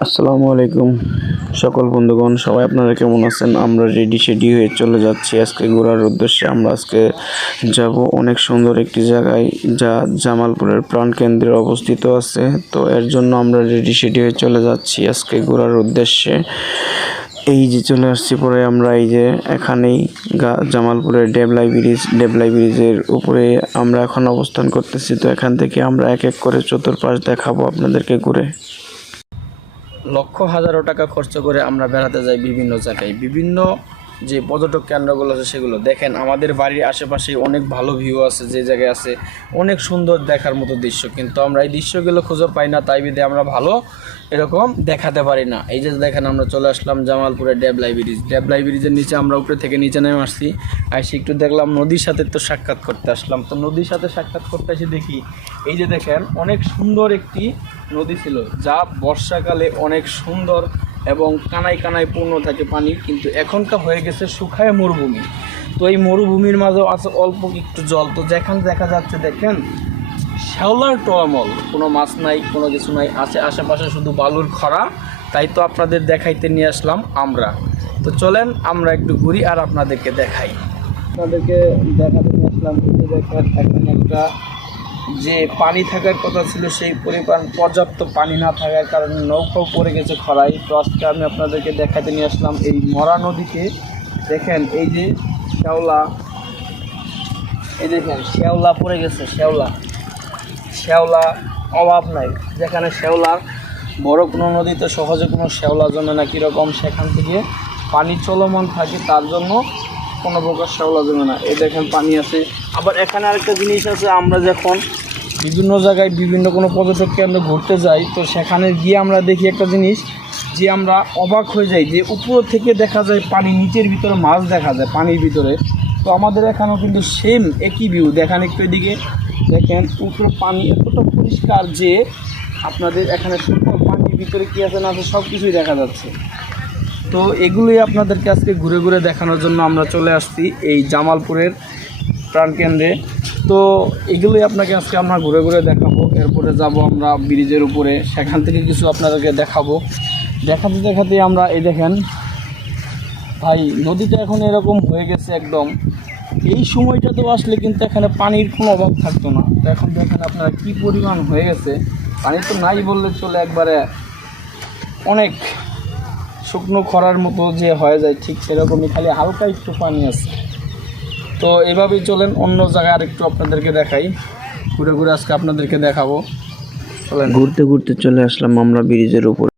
আসসালামু আলাইকুম সকল বন্ধুগণ, সবাই আপনারা কেমন আছেন? আমরা রেডি হয়ে চলে যাচ্ছি আজকে ঘোরার উদ্দেশ্যে। আমরা আজকে যাব অনেক সুন্দর একটি জায়গায়, যা জামালপুরের প্রাণকেন্দ্রে অবস্থিত আছে। তো এর জন্য আমরা রেডি হয়ে চলে যাচ্ছি আজকে ঘোরার উদ্দেশ্যে। এই যে চলে আসছি পরে আমরা এই যে এখানেই জামালপুরের ডেবলাই ব্রিজের উপরে আমরা এখন অবস্থান করতেছি। তো এখান থেকে আমরা এক এক করে চতুর্পাশ দেখাবো আপনাদেরকে ঘুরে। লক্ষ হাজারো টাকা খরচ করে আমরা বেড়াতে যাই বিভিন্ন জায়গায়, বিভিন্ন যে পর্যটক কেন্দ্রগুলো আছে সেগুলো দেখেন। আমাদের বাড়ির আশেপাশে অনেক ভালো ভিউ আছে, যে জায়গায় আছে অনেক সুন্দর দেখার মতো দৃশ্য, কিন্তু আমরা এই দৃশ্যগুলো খুঁজে পাই না, তাই বিধে আমরা ভালো এরকম দেখাতে পারি না। এই যে দেখেন আমরা চলে আসলাম জামালপুরের ডেবলাই ব্রিজের নিচে। আমরা উপরে থেকে নিচে নেমে আসছি, আসি একটু দেখলাম নদীর সাথে তো সাক্ষাৎ করতে আসলাম। তো নদীর সাথে সাক্ষাৎ করতে এসে দেখি এই যে দেখেন অনেক সুন্দর একটি নদী ছিল, যা বর্ষাকালে অনেক সুন্দর এবং কানায় কানায় পূর্ণ থাকে পানি, কিন্তু এখনকার হয়ে গেছে শুকায় মরুভূমি। তো এই মরুভূমির মাঝেও আছে অল্প একটু জল। তো যেখানে দেখা যাচ্ছে দেখেন শ্যাওলার টলমল, কোনো মাছ নাই, কোনো কিছু নাই, আছে আশেপাশে শুধু বালুর খরা। তাই তো আপনাদের দেখাইতে নিয়ে আসলাম আমরা। তো চলেন আমরা একটু ঘুরি আর আপনাদেরকে দেখাই। আপনাদেরকে দেখাতে নিয়ে আসলাম দেখেন এখানে একটা যে পানি থাকার কথা ছিল সেই পরিমাণ পর্যাপ্ত পানি না থাকার কারণে নৌকাও পড়ে গেছে খরায়। তো আজকে আমি আপনাদেরকে দেখাতে নিয়ে আসলাম এই মরা নদীকে। দেখেন এই যে শ্যাওলা, এই দেখেন শ্যাওলা পড়ে গেছে, শ্যাওলা অভাব নাই। যেখানে শ্যাওলার বড় কোনো নদীতে সহজে কোনো শ্যাওলা জমে না কীরকম, সেখান থেকে পানি চলমান থাকে, তার জন্য কোনো প্রকার শ্যাওলা জমে না। এই দেখেন পানি আছে। আবার এখানে আরেকটা জিনিস আছে, আমরা যখন বিভিন্ন জায়গায় বিভিন্ন কোনো পর্যটক কেন্দ্র ঘুরতে যাই, তো সেখানে গিয়ে আমরা দেখি একটা জিনিস যে আমরা অবাক হয়ে যাই, যে উপর থেকে দেখা যায় পানি, নিচের ভিতরে মাছ দেখা যায় পানির ভিতরে। তো আমাদের এখানেও কিন্তু সেম একই ভিউ। দেখেন একটু এদিকে দেখেন, উপরে পানি এতটা পরিষ্কার যে আপনাদের এখানে পানির ভিতরে কী আছে না আছে সব কিছুই দেখা যাচ্ছে। তো এগুলোই আপনাদেরকে আজকে ঘুরে ঘুরে দেখানোর জন্য আমরা চলে আসছি এই জামালপুরের প্রাণকেন্দ্রে। তো এগুলোই আপনাকে আজকে আমরা ঘুরে ঘুরে দেখাবো। এরপরে যাব আমরা ব্রিজের উপরে, সেখান থেকে কিছু আপনাদেরকে দেখাবো। দেখাতে আমরা এই দেখেন ভাই, নদীটা এখন এরকম হয়ে গেছে একদম। এই সময়টা তো আসলে কিন্তু এখানে পানির কোনো অভাব থাকতো না। তো এখন দেখেন আপনারা কী পরিমাণ হয়ে গেছে, পানি তো নাই বললে চলে, একবারে অনেক শুকনো খরার মতো যে হয়ে যায়, ঠিক সেরকমই, খালি হালকা একটু পানি আছে। তো এইভাবেই চলেন অন্য জায়গায় আর একটু আপনাদেরকে দেখাই, ঘুরে ঘুরে আজকে আপনাদেরকে দেখাবো। চলেন, ঘুরতে ঘুরতে চলে আসলাম আমরা ব্রিজের উপর।